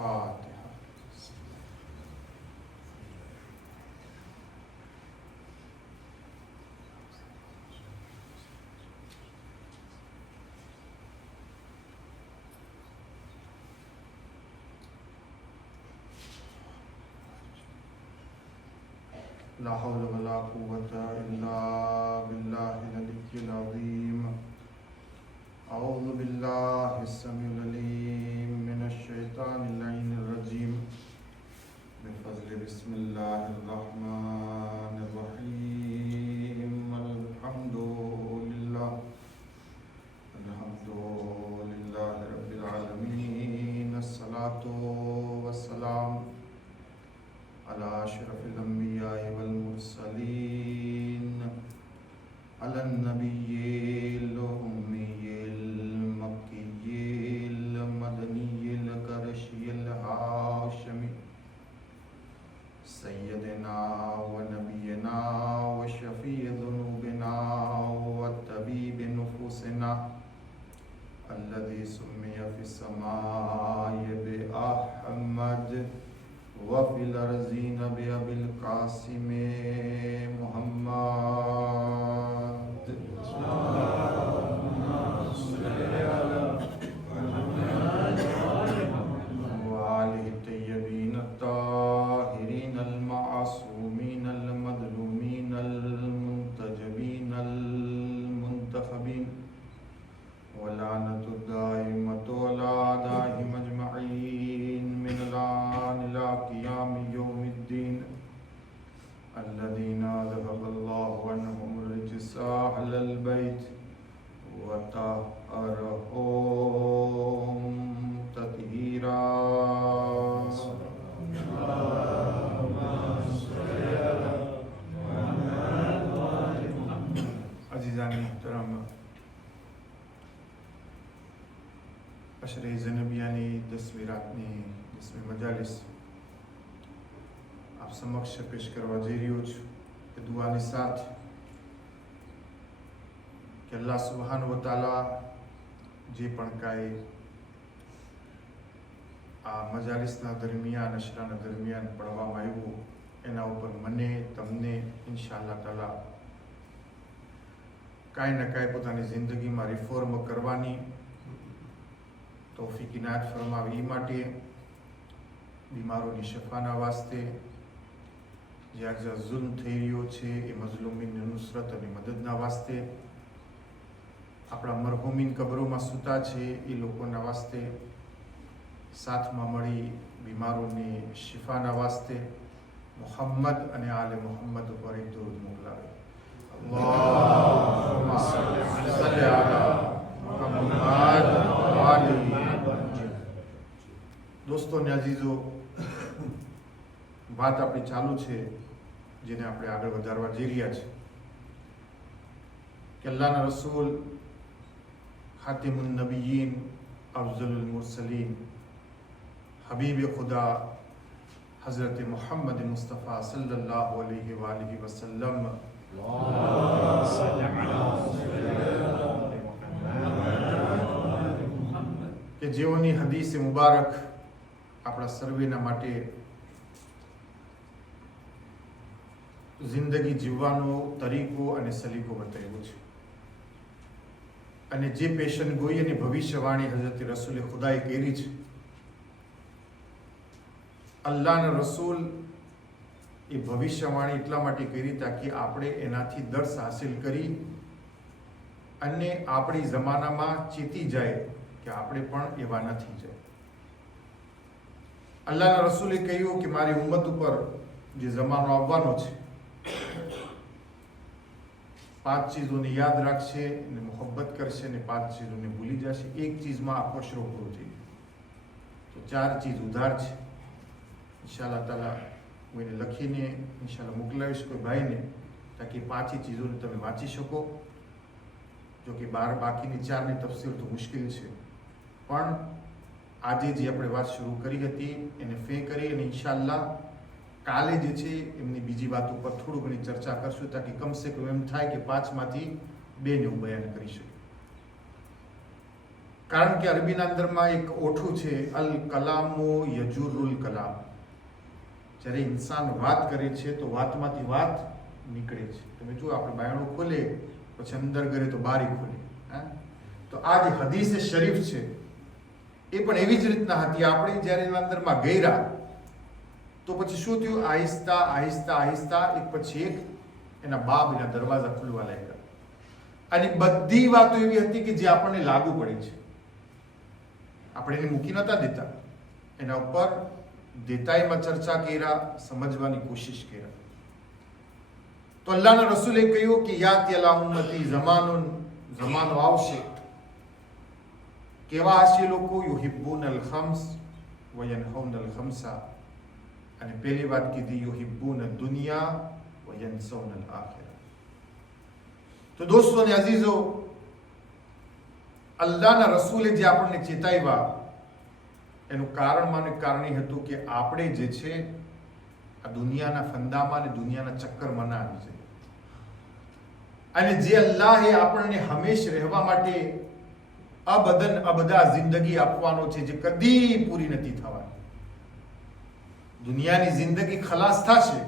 फातिहा। ला हौल वला कुव्वता इल्ला बिल्लाहिल अलिय्यिल अज़ीम। अऊज़ु बिल्लाहिस समीउल अलीम मिनश शैतानिर लईनिर रजीम। बिफज़्लि बिस्मिल्लाहिर रहमानिर रहीम। अल्हम्दुलिल्लाहि रब्बिल आलमीन। अस्सलातु वस्सलाम अला अशरफिल अंबिया वल मुरसलीन अलन नबिय्यिल उम्मिय्यिल मक्किय्यिल मदनिय्यिल करशिय्यिल हाशिमी सय्यदिना व नबियना व शफ़ीअ ज़ुनूबिना व तबीबि नुफूसिना अल्लज़ी सुम्मिय फ़िस्समाइ बिअहमद व फ़िल अर्ज़ीन बिअबिल क़ासिम मुहम्मद। व आलिहि तय्यबीन अत्ताहिरीन अल मासूमीन अल मज़लूमीन अल मुंतजबीन अल मुंतखबीन व लानतु दाइमतु अला अदाइहिम अजमईन मिनल आन इला क़ियामि यौमिद्दीन अल्लज़ीना ज़हबल्लाहु अन्हुमुर रिज्सा अहलल बैत व तह्हरहुम तत्हीरा। अज़ीज़ान मुहतरम, अशरे ज़नबियानी 10મી રાતની 10મી મજાલિસ આપ સમક્ષ પેશ કરવા જઈ રહ્યો છું એ દુઆની સાથ કે અલ્લાહ સુબ્હાનહુ વ તઆલા જે પણ કાંઈ આ મજાલિસના દરમિયાન અશરાના દરમિયાન પડવામાં આવ્યું એના ઉપર મને તમને ઇન્શાઅલ્લાહ તાલા કાંઈ ને કાંઈ પોતાની જિંદગીમાં રિફોર્મ કરવાની તૌફીક ઇનાયત ફરમાવે એ માટે બીમારોની શફાના વાસ્તે જ્યાં જ્યાં ઝુલ્મ થઈ રહ્યો છે એ મઝલુમીની નુસરત અને મદદના વાસ્તે આપણા મરહુમીન કબરોમાં સૂતા છે એ લોકોના વાસ્તે સાથમાં મળી બીમારોની શિફાના વાસ્તે મુહમ્મદ અને આલે મુહમ્મદ ઉપર એક દરૂદ મોકલાવે। અલ્લાહુમ્મા સલ્લી અલા મુહમ્મદ વ આલિhi। દોસ્તો ને અજીઝો, વાત આપણી ચાલુ છે જેને આપણે આગળ વધારવા જઈ રહ્યા છે કે અલ્લાહના રસૂલ ખાતિમુન નબીયીન અફઝલુલ મુરસલીન हबीब खुदा हज़रत मोहम्मद मुस्तफ़ा सल्लल्लाहु अलैहि वालिहि वसल्लम કે જેઓની હદીસ મુબારક આપણા સર્વેના માટે જિંદગી જીવવાનો તરીકો અને સલીકો બતાવ્યો છે અને જે પેશન ગોઈ અને ભવિષ્યવાણી હઝરત રસૂલે ખુદાએ કરી છે। અલ્લાહના રસૂલ એ ભવિષ્યવાણી એટલા માટે કરી તાકી આપણે એનાથી દર્શ હાસિલ કરી અને આપણી જમાનામાં ચેતી જાય કે આપણે પણ એવા ન થઈ જાય। અલ્લાહના રસૂલે કહ્યું કે મારી ઉમ્મત ઉપર જે જમાનો આવવાનો છે 5 ચીજોને યાદ રાખશે અને મોહબ્બત કરશે અને 5 ચીજોને ભૂલી જશે। એક ચીજમાં આખો શરો પૂરો થઈ ગયો તો 4 ચીજ ઉધાર છે। इंशाअल्लाह ताला હું એને લખીને ઇન્શાઅલ્લાહ મોકલાવીશ કોઈ ભાઈને તાકી 5 ચીજોને તમે વાંચી શકો। જો કે બાકીની 4ની તફસીર તો મુશ્કેલ છે, પણ આજે જે આપણે વાત શરૂ કરી હતી એને ફે કરી અને ઇન્શાઅલ્લાહ કાલે જે છે એમની બીજી વાત ઉપર થોડું ઘણી ચર્ચા કરશું તાકી કમસે કમ એમ થાય કે 5માંથી 2ને હું બયાન કરી શકું। કારણ કે અરબીના અંદરમાં એક ઓઠું છે, અલ કલામો યજુરુલ કલામ. જ્યારે ઇન્સાન વાત કરે છે તો વાતમાંથી વાત નીકળે છે. તમે જુઓ, આપણે બાયણું ખોલે પછી અંદર કરે તો બારી ખોલે. તો આ જે હદીસ શરીફ છે એ પણ એવી જ રીતના હતી. આપણે જ્યારે એના અંદરમાં ગયરા તો પછી શું થયું? આહિસ્તા આહિસ્તા આહિસ્તા એક પછી એક એના બાપ એના દરવાજા ખુલવા લાગ્યા. અને બધી વાતો એવી હતી કે જે આપણને લાગુ પડે છે. આપણે એને મૂકી નતા દેતા, એના ઉપર દેતાઈમાં ચર્ચા કર્યા, સમજવાની કોશિશ કર્યા. તો અલ્લાહના રસૂલે કહ્યું કે યાતિ અલા ઉમ્મતી જમાનો આવશે, કેવા હશે લોકો? યુહિબ્બુન અલ ખમ્સ વ યનહુન અલ ખમ્સા. અને પહેલી વાત કીધી યુહિબ્બુન અદ દુનિયા વ યનસૌન અલ આખિરા. તો દોસ્તો ને અઝીઝો, અલ્લાહના રસૂલે જે આપણને ચેતાવ્યા એનું કારણ એ હતું કે આપણે જે છે આ દુનિયાના ફંદામાં અને દુનિયાના ચક્કરમાં ના આવી જાય. અને જે અલ્લાહે આપણને હંમેશ રહેવા માટે અબદન અબદા જિંદગી આપવાનો છે, જે કદી પૂરી નથી થવાની. દુનિયાની જિંદગી ખલાસ થશે.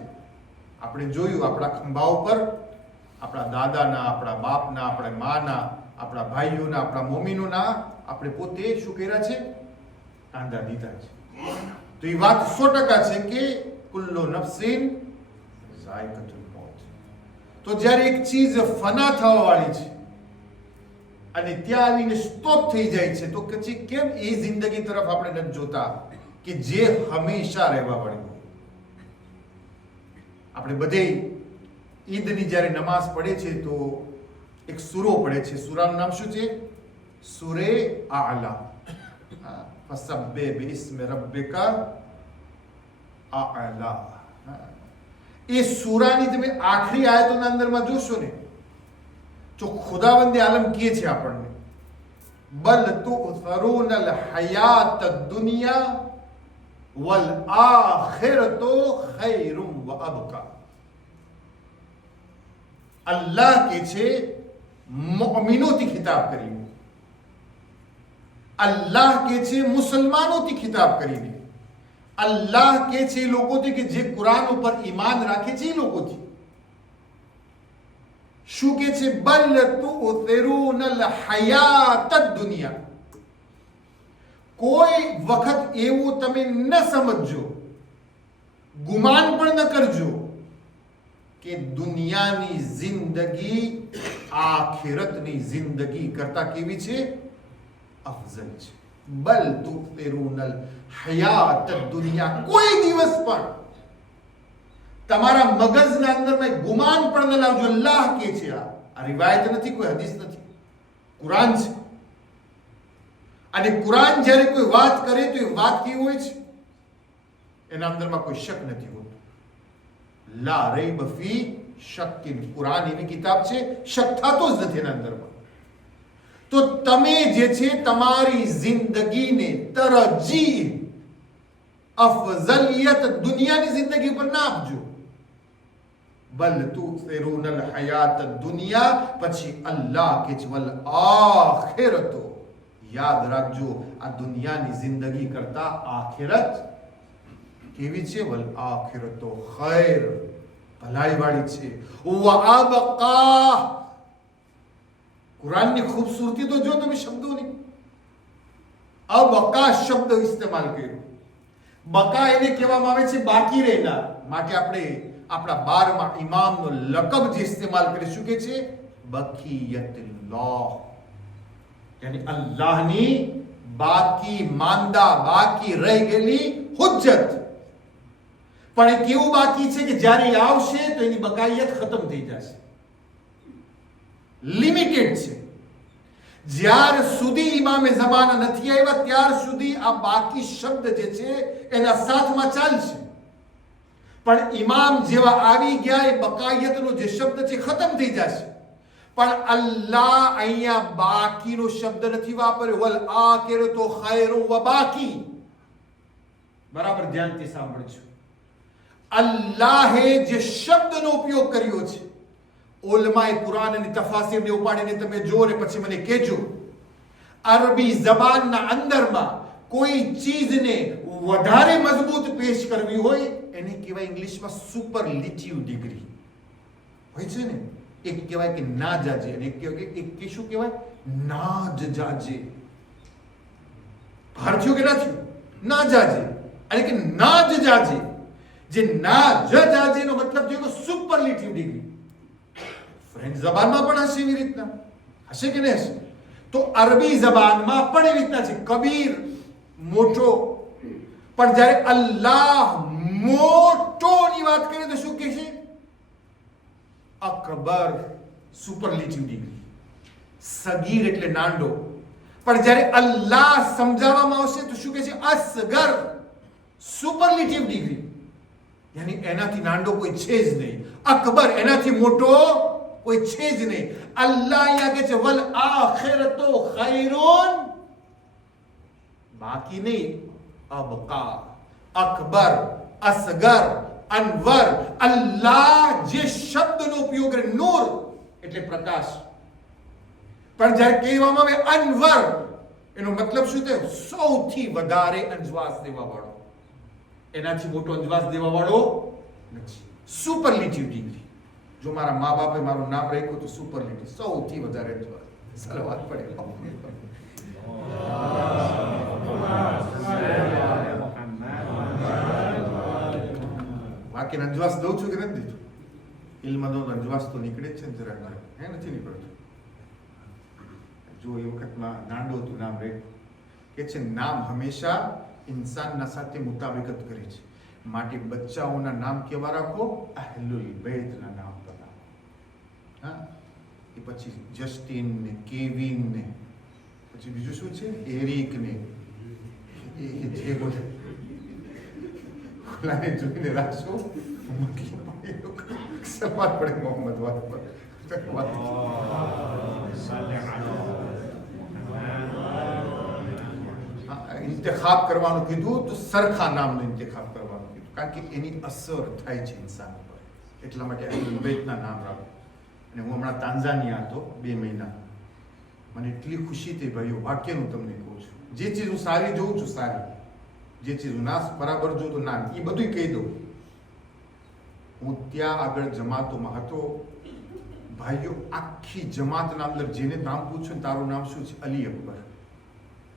આપણે જોયું આપણા ખંભા ઉપર આપણા દાદાના, આપણા બાપના, આપણા માના, આપણા ભાઈઓના, આપણા મોમીનોના આપણે પોતે શું કર્યા છે? આંધા દીધા છે. તો એ વાત 100% છે કે કુલ્લો નફસિન ઝાયકાતુલ મૌત. તો જ્યારે એક ચીજ ફના થવા વાળી છે અને ત્યાં આવીને સ્ટોપ થઈ જાય છે, તો પછી કેમ એ જિંદગી તરફ આપણે નથી જોતા કે જે હંમેશા રહેવા વાળી હોય? આપણે બધે ઈદની જ્યારે નમાઝ પડે છે તો એક સૂરો પડે છે. સૂરાનું નામ શું છે? સૂરે આલા. ફસબ્બિહ બિસ્મિ રબ્બિકા આલા. એ સૂરાની તમે આખરી આયતોના અંદરમાં જોશો ને, જો ખુદાવંદે આલમ કહે છે આપણને, બલ તુઅથરુન અલ હયાત દુનિયા વલ આખિરતુ ખૈરુમ વ અબકા. અલ્લાહ કે છે મુઅમિનોથી ખિતાબ કરીને, અલ્લાહ કે છે મુસલમાનોથી ખિતાબ કરીને, અલ્લાહ કે છે લોકોથી કે જે કુરાન ઉપર ઈમાન રાખે છે એ લોકોથી. શું કે છે? બલ તુઅથિરુન અલ હયાત દુનિયા. કોઈ વખત એવું તમે ન સમજજો, ગુમાન પણ ન કરજો કે દુનિયાની જિંદગી આખિરતની જિંદગી કરતા કેવી છે? અફઝલ છે. બલ તુઅથિરુન અલ હયાત દુનિયા. કોઈ દિવસ પણ તમારા મગજના અંદરમાં ગુમાન પણ ન લાવજો. અલ્લાહ કે છે, આ રિવાયત નથી, કોઈ હદીસ નથી, કુરાન છે. અને કુરાન જ્યારે કોઈ વાત કરે તો એ વાત કેવી હોય છે? એના અંદરમાં કોઈ શક નથી હોતું. લા રૈબ ફી શક્કિન. કુરાન એવી કિતાબ છે શક થતો જ નથી એના અંદરમાં. તો તમે જે છે તમારી જિંદગીને તરજીહ, અફઝલિયત દુનિયાની જિંદગી પર ના આપજો. બલ તુઅથિરુન અલ હયાત દુનિયા, પછી અલ્લાહ કે છે વલ આખિરતો. યાદ રાખજો, આ દુનિયાની જિંદગી કરતા આખિરત કેવી છે? વલ આખિરતો ખૈર, ભલાઈ વાળી છે. વ અબકા. કુરાનની ખૂબસૂરતી તો જો તમે શબ્દોની. અબકા શબ્દ ઇસ્તેમાલ કર્યો. બકા એને કહેવામાં આવે છે બાકી રહેનાર. માટે આપણે આપણા 12મા ઇમામનો લકબ જે ઇસ્તેમાલ કરી, શું કે છે? બકિયતુલ્લાહ. યાની અલ્લાહની બાકી માંદા, બાકી રહી ગયેલી હુજ્જત. પણ એ કેવું બાકી છે કે જ્યારે એ આવશે તો એની બકાયત ખતમ થઈ જશે. લિમિટેડ છે. જ્યાર સુધી ઇમામે ઝમાના નથી આવ્યા ત્યાર સુધી આ બાકી શબ્દ જે છે એના સાથમાં ચાલશે. પણ ઇમામ જેવા આવી ગયા એ બકાયતનો જે શબ્દ છે ખતમ થઈ જશે. પણ અલ્લાહ અહીંયા બાકીનો શબ્દ નથી વાપર્યો. વલ આખિરતુ ખૈરુન વ બાકી. બરાબર ધ્યાનથી સાંભળજો. અલ્લાહે જે શબ્દનો ઉપયોગ કર્યો છે, ઉલમાએ કુરાન અને તફાસીરને ઉપાડીને તમે જો ને પછી મને કહેજો. અરબી જબાનના અંદરમાં કોઈ ચીજને વધારે મજબૂત પેશ કરવી હોય એને કહેવાય ઇંગ્લિશમાં સુપરલેટિવ ડિગ્રી હોય છે ને. એક કહેવાય કે ના જાજે અને એક કહેવાય કે શું કહેવાય ના જ જાજે. ભારતીયો કે ના થયું ના જાજે અને કે ના જ જાજે. જે ના જ જાજે નો મતલબ થયો સુપરલેટિવ ડિગ્રી. ફ્રેન્ચ જબાનમાં પણ હશે એવી રીતના, હશે કે નહીં હશે? તો અરબી જબાનમાં પણ એવી રીતના છે. કબીર મોટો, પણ જ્યારે અલ્લાહ મોટોની વાત કરીએ તો શું કહે છે? Akbar, superlative degree. સગીર એટલે નાંડો, પણ જ્યારે અલ્લાહ સમજાવવામાં આવશે તો શું કહે છે? Asgar, superlative degree. યાની એનાથી નાંડો કોઈ છે જ નહીં. અકબર, એનાથી મોટો કોઈ છે જ નહીં. અલ્લાહ અહીંયા કહે છે વલ આખિરતો ખૈરુન, બાકી નહીં, અબકા. અકબર, અસગર, અનવર. અલ્લાહ જે શબ્દનો ઉપયોગ કરે, નૂર એટલે પ્રકાશ, પણ જ્યારે કહેવામાં આવે અનવર એનો મતલબ શું થયો? સૌથી વધારે અંજવાસ દેવા વાળો. એનાથી મોટો અંજવાસ દેવા વાળો નથી. Superlative degree. જો મારા મા બાપે મારું નામ રાખ્યું તો સુપરલેટિવ, સૌથી વધારે અંજવાસ. સલાવત પડે. બાકી અંજવાસ દઉં છું કે નથી દીધું? ઇલ્મ દો અંજવાસ તો નીકળે જ છે ને જરા જરા, હે નથી નીકળતું? જો એ વખતમાં નાંડો હતું નામ રે કે છે નામ હંમેશા ઇન્સાનના સાથે મુતાબિકત કરે છે. માટે બચ્ચાઓના નામ કેવા રાખો? અહલુલ બૈતના નામ બનાવો. હા, એ પછી જસ્ટિન ને, કેવિન ને, પછી બીજું શું છે? એરિક ને, એ જે બોલે ઓલાને જોઈને રાખશો સલમાન પડે મોહમ્મદ વાત પર. ઇન્તખાબ કરવાનું કીધું તો સરખા નામનો ઇન્તખાબ કરવાનું કીધું, કારણ કે એની અસર થાય છે ઇન્સાન પર. એટલા માટે અહલુલ બૈતના નામ રાખો. અને હું હમણાં તાંઝાનિયા હતો 2 મહિના. મને એટલી ખુશી થઈ ભાઈઓ, વાક્યનું તમને કહું છું. જે ચીજ હું સારી જોઉં છું સારી, જે ચીજ હું ના બરાબર જોઉં તો ના, એ બધું કહી દઉં. હું ત્યાં આગળ જમાતોમાં હતો ભાઈઓ, આખી જમાતના અંદર જેને નામ પૂછ્યું તારું નામ શું છે? અલી અકબર.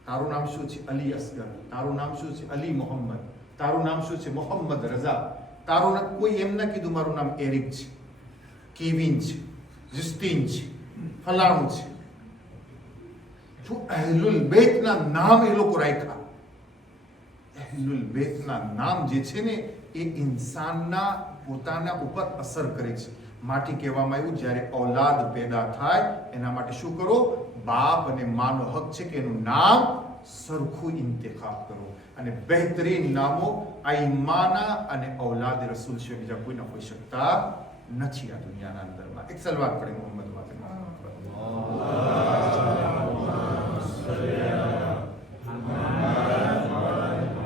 તારું નામ શું છે? અલી અસગર. તારું નામ શું છે? અલી મોહમ્મદ. તારું નામ શું છે? મોહમ્મદ રઝા. તારું નામ કોઈ એમ ના કીધું મારું નામ એરિક છે, કેવિન છે, જસ્ટિન છે, ફલાણું છે. શું અહલુલ બૈતના નામ એ લોકો રાખ્યા. અહલુલ બૈતના નામ જે છે ને એ ઇન્સાનના પોતાના ઉપર અસર કરે છે. માટે કહેવામાં આવ્યું જ્યારે ઔલાદ પેદા થાય એના માટે શું કરો? બાપ અને માનો હક છે કે એનું નામ સરખું ઇન્તખાબ કરો. અને બહેતરીન નામો આઈમાના અને ઔલાદ રસૂલ છે, બીજા કોઈના હોઈ શકતા નથી આ દુનિયાના અંદરમાં. એક સલવાત પડે મોહમ્મદ વાતે.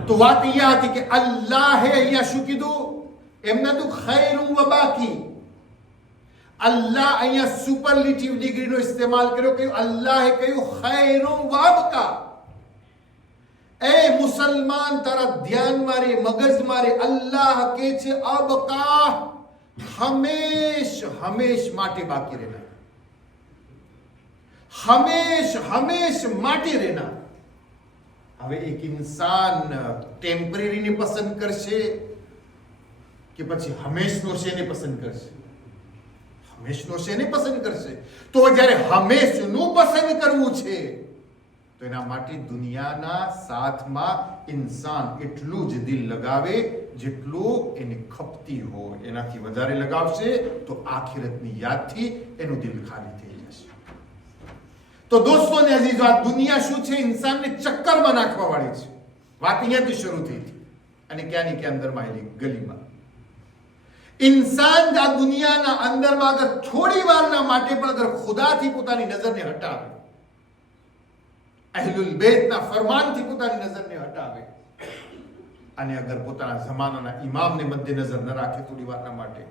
તો વાત અહીંયા હતી કે અલ્લાહે અહીંયા શું કીધું? એમને તો ખૈરું વ બાકી. અલ્લાહ અહીંયા સુપરલેટિવ ડિગ્રીનો ઇસ્તેમાલ કર્યો. કહ્યું અલ્લાહે કહ્યું ખૈરું વ અબકા. એ મુસલમાન તારા ધ્યાન મારે, મગજ મારે, અલ્લાહ કે છે અબકા, હંમેશ હંમેશ માટે બાકી રહેના, હંમેશ હંમેશ માટે રહેના. હવે એક ઇન્સાન ટેમ્પરરીને પસંદ કરશે કે પછી હંમેશનો શેને પસંદ કરશે? હંમેશનો શેને પસંદ કરશે? તો જ્યારે હંમેશનું પસંદ કરવું છે તો એના માટે દુનિયાના સાથમાં ઇન્સાન એટલું જ દિલ લગાવે જેટલું એને ખપતી હોય. એનાથી વધારે લગાવશે તો આખિરતની યાદથી એનું દિલ ખાલી થઈ જશે. તો દોસ્તોને અઝીઝો, આ દુનિયા શું છે? ઇન્સાનને ચક્કરમાં નાખવા વાળી છે. વાત અહીંયાથી શરૂ થઈ હતી અને ક્યાંની ક્યાં અંદરમાં આવેલી ગલીમાં. ઇન્સાન આ દુનિયાના અંદરમાં અગર થોડી વારના માટે પણ અગર ખુદાથી પોતાની નજરને હટાવે, અહલુલ બૈતના ફરમાનથી પોતાની નજરને હટાવે અને અગર પોતાના જમાનાના ઇમામને મધ્યનજર ન રાખે થોડી વારના માટે,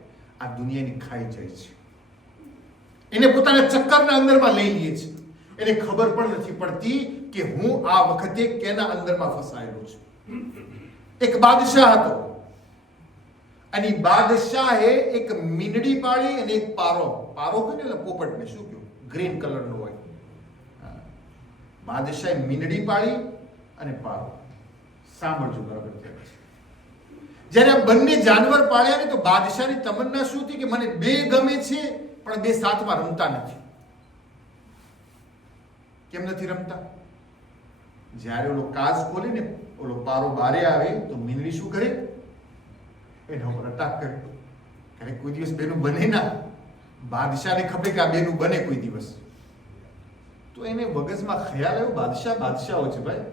આ દુનિયાની ખાઈ જાય છે. એને પોતાના ચક્કરના અંદરમાં લઈ લે છે. એને ખબર પણ નથી પડતી કે હું આ વખતે કેના અંદરમાં ફસાયેલો છું. એક બાદશાહ હતો અને બાદશાહે એક મીંડડી પાળી અને એક પારો કે એટલે પોપટને શું કહ્યું, ગ્રીન કલરનો હોય. બાદશાહે મીંડડી પાળી અને પારો. સાંભળજો બરાબર છે. જ્યારે આ બંને જાનવર પાળ્યા ને તો બાદશાહની તમન્ના શું હતી કે મને બે ગમે છે પણ બે સાથમાં રમતા નથી. કેમ નથી રમતા? જ્યારે ઓલો કાચ ખોલે ને ઓલો પારો બારે આવે તો મીંડડી શું કરે? એના ઉપર અટાક કરે. કારણ કોઈ દિવસ બેનું બને ના. બાદશાહને ખબર કે આ બેનું બને કોઈ દિવસ. તો એને મગજમાં ખ્યાલ આવ્યો, બાદશાહો છે ભાઈ,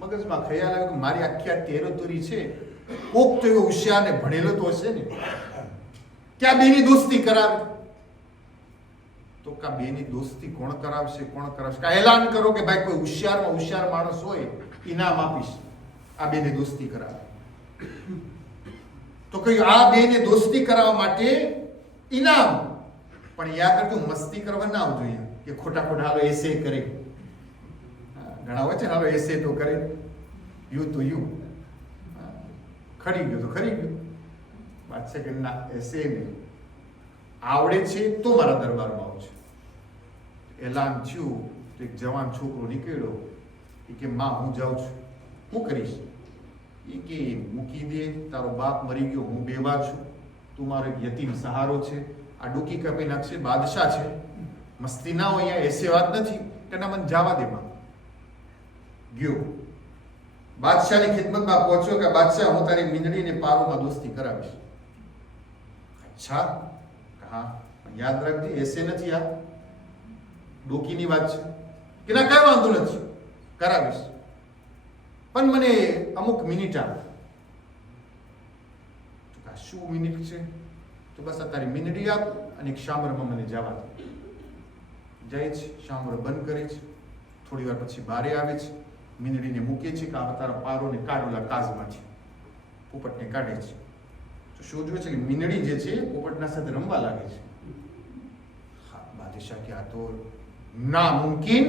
મગજમાં ખ્યાલ આવ્યો કે મારી આખી આ ટેરોતોરી છે, કોક તો એવો હોશિયાર ને ભણેલો તો હશે ને, ક્યાં બેની દોસ્તી કરાવે. તો કા બેની દોસ્તી કોણ કરાવશે? કા એલાન કરો કે ભાઈ કોઈ હોશિયાર માણસ હોય ઇનામ આપીશ, આ બેને દોસ્તી કરાવે. તો કહ્યું આ બેને દોસ્તી કરાવવા માટે ઇનામ. પણ યાદ રાખજો, મસ્તી કરવા ના આવજો જોઈએ કે ખોટા હાલો એસે કરે. ઘણા હોય છે ને, હાલો એસે તો કરે, યુ તો યુ, ખરી ગયો તો ખરી ગયો. વાત છે કે ના, એસે નહીં, આવડે છે તો મારા દરબારમાં આવશે. એલાન થયું તો એક જવાન છોકરો નીકળ્યો. એ કે માં હું જાઉં છું. હું કરીશ? એ કે મૂકી દે, તારો બાપ મરી ગયો, હું બેવા છું, તું મારો એક યતીમ સહારો છે, આ ડૂકી કાપી નાખશે. બાદશાહ છે, મસ્તી ના હોય, અહીંયા એસે વાત નથી. તેના મને જવા દે માં. ગયો, બાદશાહની ખિદમતમાં પહોંચ્યો કે બાદશાહ હું તારી મીંડડીને પારોમાં દોસ્તી કરાવીશ. અચ્છા, હા યાદ રાખજે એસે નથી, આ ડોકીની વાત છે. કે ના કઈ વાંધો નથી, કરાવીશ, પણ મને અમુક મિનિટ આપ. શું મિનિટ છે? તો બસ આ તારી મીંડડી આપ અને એક શામરમાં મને જવા દે. જાય છે, શામર બંધ કરે છે, થોડી વાર પછી બારે આવે છે, મીંડડીને મૂકે છે કે આ તારા પારોને કાઢોલા કાજમાંથી. પોપટને કાઢે છે. તો શું જોયું છે કે મીંડડી જે છે પોપટના સાથે રમવા લાગે છે. હા, બાદશાહ કે આ તો નામુમકિન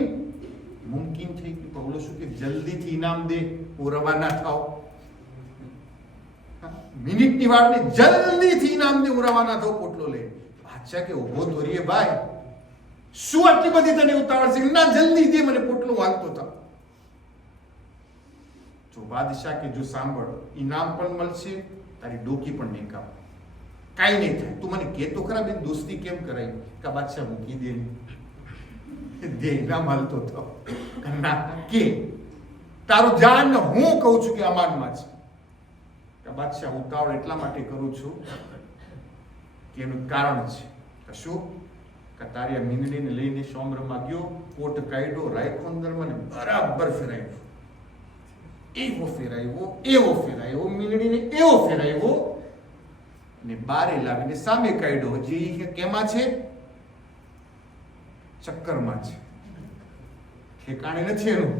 મુમકિન થઈ ગયું. પગલો શું કે જલ્દીથી ઇનામ દે, હું રવાના થાવ. મિનિટની વાર નહીં, જલ્દીથી ઇનામ દે, હું રવાના થાવ પોટલો લે. બાદશાહ કે ઉભો તો રીએ ભાઈ, શું આટલી બધી તને ઉતાવળ છે? ના જલ્દી દે મને પોટલો, હાલતો થાવ. જો બાદશાહ કે જો સાંભળ, ઇનામ પણ મળશે, તારી ડોકી પણ નહીં કાપ, કાંઈ નહીં થાય. તું મને કે તો ખરા બેન દોસ્તી કેમ કરાય? કે બાદશાહ મૂકી દે ઇનામ હાલતો થાવ. ના કે તારું જાન હું કહું છું કે અમાનમાં છે. કે બાદશાહ ઉતાવળ એટલા માટે કરું છું કે એનું કારણ છે. શું? કે તારી આ મીંડડીને લઈને સોમરમાં ગયો, પોટ કાઢ્યો, રાખ્યો અંદરમાં ને બરાબર ફેરાયો. એવો ફેરાયો મીંડડીને, એવો ફેરાયો ને બારે લાવીને સામે કાઢ્યો. જે કેમાં છે? ચક્કરમાં છે, ઠેકાણે નથી એનું.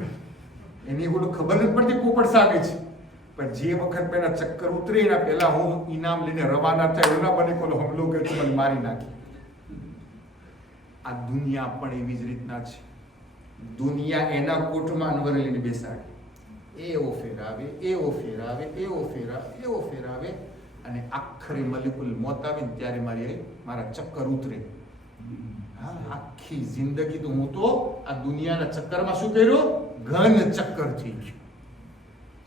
એની બધું ખબર નથી પડતી પોપટ સામે છે. પણ જે વખત પેલા ચક્કર ઉતરે એના પહેલા હું ઇનામ લઈને રવાના થાય, એના બને કોલો હમલો કર્યો, મને મારી નાખી. આ દુનિયા પણ એવી જ રીતના છે. દુનિયા એના કોઠમાં અનવર લઈને બેસાડે, એવો ફેરાવે અને આખરે મલિકુલ મોત આવે ને ત્યારે મારા ચક્કર ઉતરે. આખી જિંદગી તો હું તો આ દુનિયાના ચક્કરમાં શું કર્યું? ઘન ચક્કર થઈ ગયું.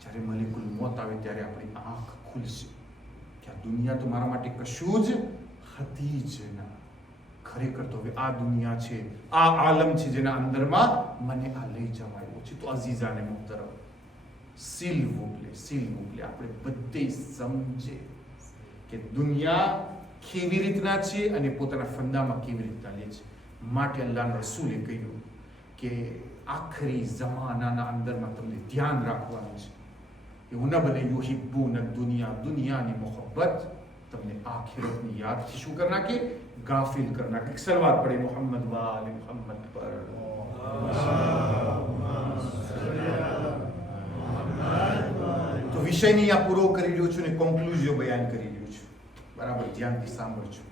જ્યારે મલિકુલ મોત આવે ત્યારે આપણી આંખ ખુલશે કે આ દુનિયા તો મારા માટે કશું જ હતી જ ના. ખરેખર તો હવે આ દુનિયા છે, આ આલમ છે જેના અંદરમાં મને આ લઈ જવાયો છે. તો અઝીઝાને મુહતરમ, s'il vous plaît, આપણે બધે સમજે કે દુનિયા કેવી રીતના છે અને પોતાના ફંદામાં કેવી રીતના લે છે. માટે અલ્લાહના રસૂલે કહ્યું કે આખરી જમાનાના અંદરમાં તમને ધ્યાન રાખવાનું છે. એવું ન બને યુહિબ્બુન દુનિયાની મોહબ્બત તમને આખિરતની યાદથી શું કરી નાખે? ગાફિલ કરી નાખે. સલવાત પડે મોહમ્મદ વાલે મોહમ્મદ પર. તો વિષયની આ પૂરો કરી રહ્યો છું ને કોન્ક્લુઝિયો બયાન કરી રહ્યો છું. બરાબર ધ્યાનથી સાંભળજો.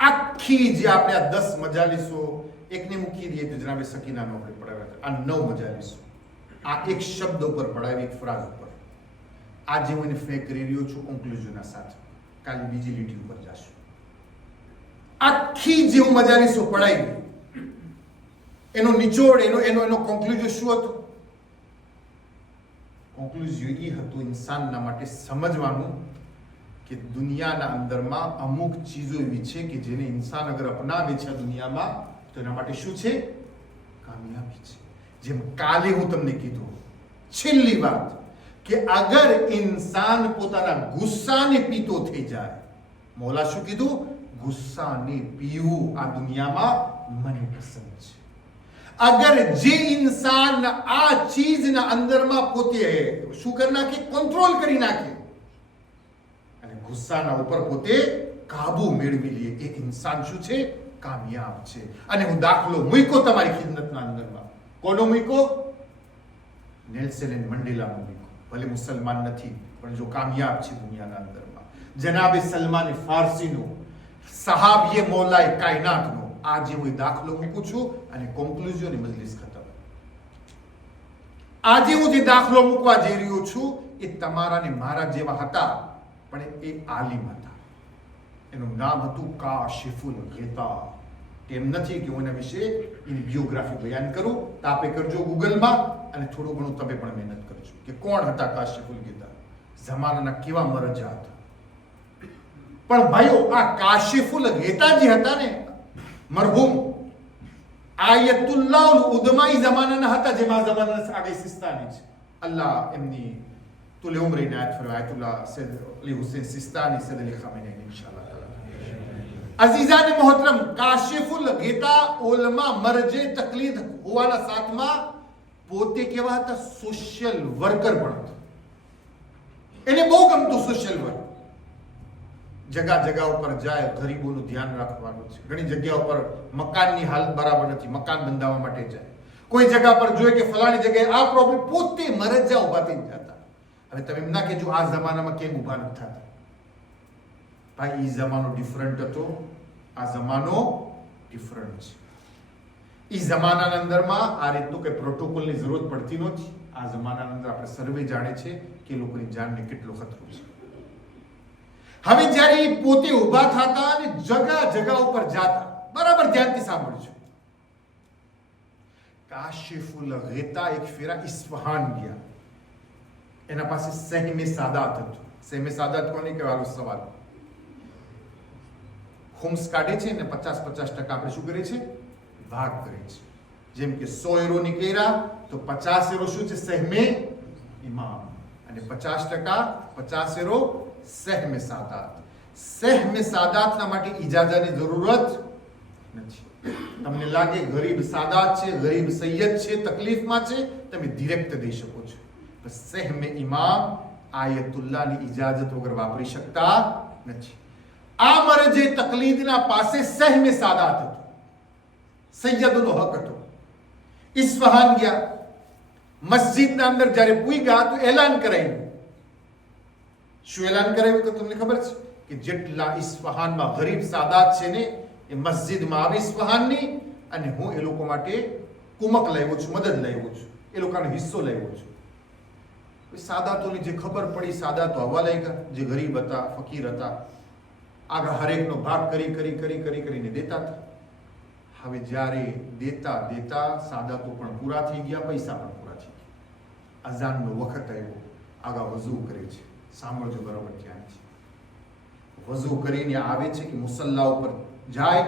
આખી જે આપણે આ 10 મજાલીસો એકને મૂકી દઈએ તો જનાબે સકીનાનો આપણે પડાવ્યા હતા, આ 9 મજાલીસો આ એક શબ્દ ઉપર પડાવી, એક ફ્રાઝ ઉપર. આજે હું એને ફેંક કરી રહ્યો છું કોન્ક્લુઝનના સાથે, કાલે બીજી લીટી ઉપર જશું. આખી જે હું મજાલીસો પડાવી એનો નિચોડ, એનો કોન્ક્લુઝન શું હતું? કોન્ક્લુઝન એ હતું ઇન્સાનના માટે સમજવાનું કે દુનિયાના અંદરમાં અમુક ચીજો એવી છે કે જેને ઇન્સાન અગર અપનાવે છે દુનિયામાં તો એના માટે શું છે? કામયાબી છે. જેમ કાલે હું તમને કીધું, છેલ્લી વાત, કે અગર ઇન્સાન પોતાના ગુસ્સાને પીતો થઈ જાય, મૌલા શું કીધું? ગુસ્સાને પીવું આ દુનિયામાં મને પસંદ છે. અગર જે ઇન્સાન આ ચીજના અંદરમાં પોતે શું કરી નાખે? કંટ્રોલ કરી નાખે અને ગુસ્સાના ઉપર પોતે કાબુ મેળવી લે, એ ઇન્સાન શું છે? કામયાબ છે. અને હું દાખલો મૂક્યો તમારી ખિદમતના અંદરમાં. કોનો મૂક્યો? નેલ્સન મંડેલાનો મૂક્યો. ભલે મુસલમાન નથી પણ જો કામયાબ છે દુનિયાના અંદરમાં. જનાબે સલમાન ફારસીનો, સહાબીએ મૌલાએ કાયનાતનો. આજે હું દાખલો મૂકું છું અને કોન્ક્લુઝનની મજલિસ ખતમ. આજે હું જે દાખલો મૂકવા જઈ રહ્યો છું એ તમારા ને મારા જેવા હતા, પણ એ આલિમ હતા. એનું નામ હતું કાશિફુલ ગિતા. એમ નથી કે હું એના વિશે એની બાયોગ્રાફી બયાન કરું. તાપે કરજો ગૂગલમાં અને થોડું ઘણું તમે પણ મહેનત કરજો કે કોણ હતા કાશિફુલ ગિતા, જમાનાના કેવા મરજા હતા. પણ ભાઈઓ, આ કાશિફુલ ગિતા જે હતા ને, મરહુમ આયતુલ્લાહ ઉદમાઈ જમાનાના હતા, જેમાં જમાનાના આગળ સિસ્તાની છે. અલ્લાહ એમની તુલે ઉમરે નાયત ફરમાય. આયતુલ્લાહ સૈયદ અલી હુસૈન સિસ્તાની, સૈયદ અલી ખામેની, ઇન્શાઅલ્લાહ. અઝીઝાન મોહતરમ, કાશિફુલ ગિતા ઉલમા મરજે તકલીદ હોવાના સાથમાં પોતે કેવા હતા? સોશિયલ વર્કર પણ હતા. એને બહુ ગમતું સોશિયલ વર્ક. જગા ઉપર જાય, ગરીબોનું ધ્યાન રાખવાનું છે. ઘણી જગ્યા ઉપર મકાનની હાલત બરાબર નથી, મકાન બંધાવવા માટે જાય. કોઈ જગ્યા પર જોઈએ કે ફલાણી જગ્યાએ આ પ્રોબ્લેમ, પોતે મરજા ઉભા થઈ જતા. હવે તમે એમ ના કહેજો આ જમાનામાં કેમ ઉભા નથી થતા. ભાઈ, એ જમાનો ડિફરન્ટ હતો, આ જમાનો ડિફરન્ટ છે. એ જમાનાના અંદરમાં આ રીતનું કઈ પ્રોટોકોલની જરૂરત પડતી નહોતી. આ જમાનાના અંદર આપણે સર્વે જાણે છે કે લોકોની જાનને કેટલો ખતરો છે. હવે જ્યારે એ પોતે ઉભા થતા અને જગા ઉપર જાતા, બરાબર ધ્યાનથી સાંભળજો. કાશિફુલ ગિતા એક ફેરા ઇસ્ફહાન ગયા. એના પાસે સહમે સાદાત હતું. સહમે સાદાત કોને કહેવાનો સવાલ? ખુમ્સ કાઢે છે ને 50% આપણે શું કરે છે? ભાગ કરે છે. જેમ કે 100 યુરો નીકળ્યા તો 50 યુરો શું છે? સહમે ઇમામ. અને 50% 50 યુરો સહમે સાદાત. સહમે સાદાતના માટે ઇજાઝાની જરૂરત નથી. તમને લાગે ગરીબ સાદાત છે, ગરીબ સૈયદ છે, તકલીફમાં છે, તમે ડિરેક્ટ દઈ શકો છો. સહમે ઇમામ આયતુલ્લાહની ઇજાઝત વગર વાપરી શકતા નથી. આ મરજે તકલીદના પાસે સહમે સાદાત હતું, સૈયદનો હક હતો. ઇસ્ફહાન ગયા. મસ્જિદના અંદર જ્યારે પૂગ્યા તો એલાન કરાયું. શું એલાન કરાયું? તો તમને ખબર છે કે જેટલા ઇસ્ફહાનમાં ગરીબ સાદાત છે ને એ મસ્જિદમાં આવે ઇસ્ફહાનની, અને હું એ લોકો માટે કુમક લાવ્યો છું, મદદ લાવ્યો છું, એ લોકોનો હિસ્સો લાવ્યો છું. સાદાતોની જે ખબર પડી, સાદાતો આવવા લાગ્યા. જે ગરીબ હતા, ફકીર હતા, આગળ હરેકનો ભાગ કરીને દેતા હતા. હવે જ્યારે દેતા સાદાતો પણ પૂરા થઈ ગયા, પૈસા પણ પૂરા થઈ ગયા. અઝાનનો વખત આવ્યો, આગળ વઝૂ કરે છે. સાંભળજો બરાબર ધ્યાન છે. વઝૂ કરીને આવે છે કે મુસલ્લા ઉપર જાય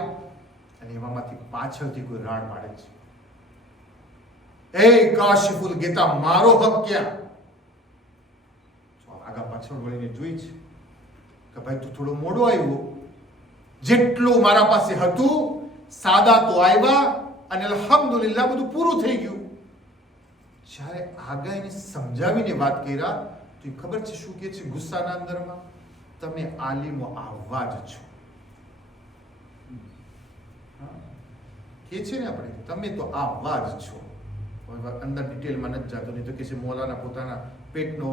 અને એમાંથી પાછળથી કોઈ રાડ પાડે છે. એ કાશિફુલ ગિતા, મારો હક ક્યાં? આગળ પાછળ વળીને જોઈ છે કે ભાઈ તું થોડો મોડો આવ્યો. જેટલું મારા પાસે હતું સાદાતો આવ્યા અને અલ્હમ્દુલિલ્લાહ બધું પૂરું થઈ ગયું. જ્યારે આગળ એને સમજાવીને વાત કર્યા તો ખબર છે શું કે છે ગુસ્સાના અંદરમાં? તમે આલિમો આવવા જ છો. કે છે ને આપણે, તમે તો આવવા જ છો. અંદર ડિટેલમાં નથી જતો, નહીં તો કે છે મૌલાના પોતાના પેટનો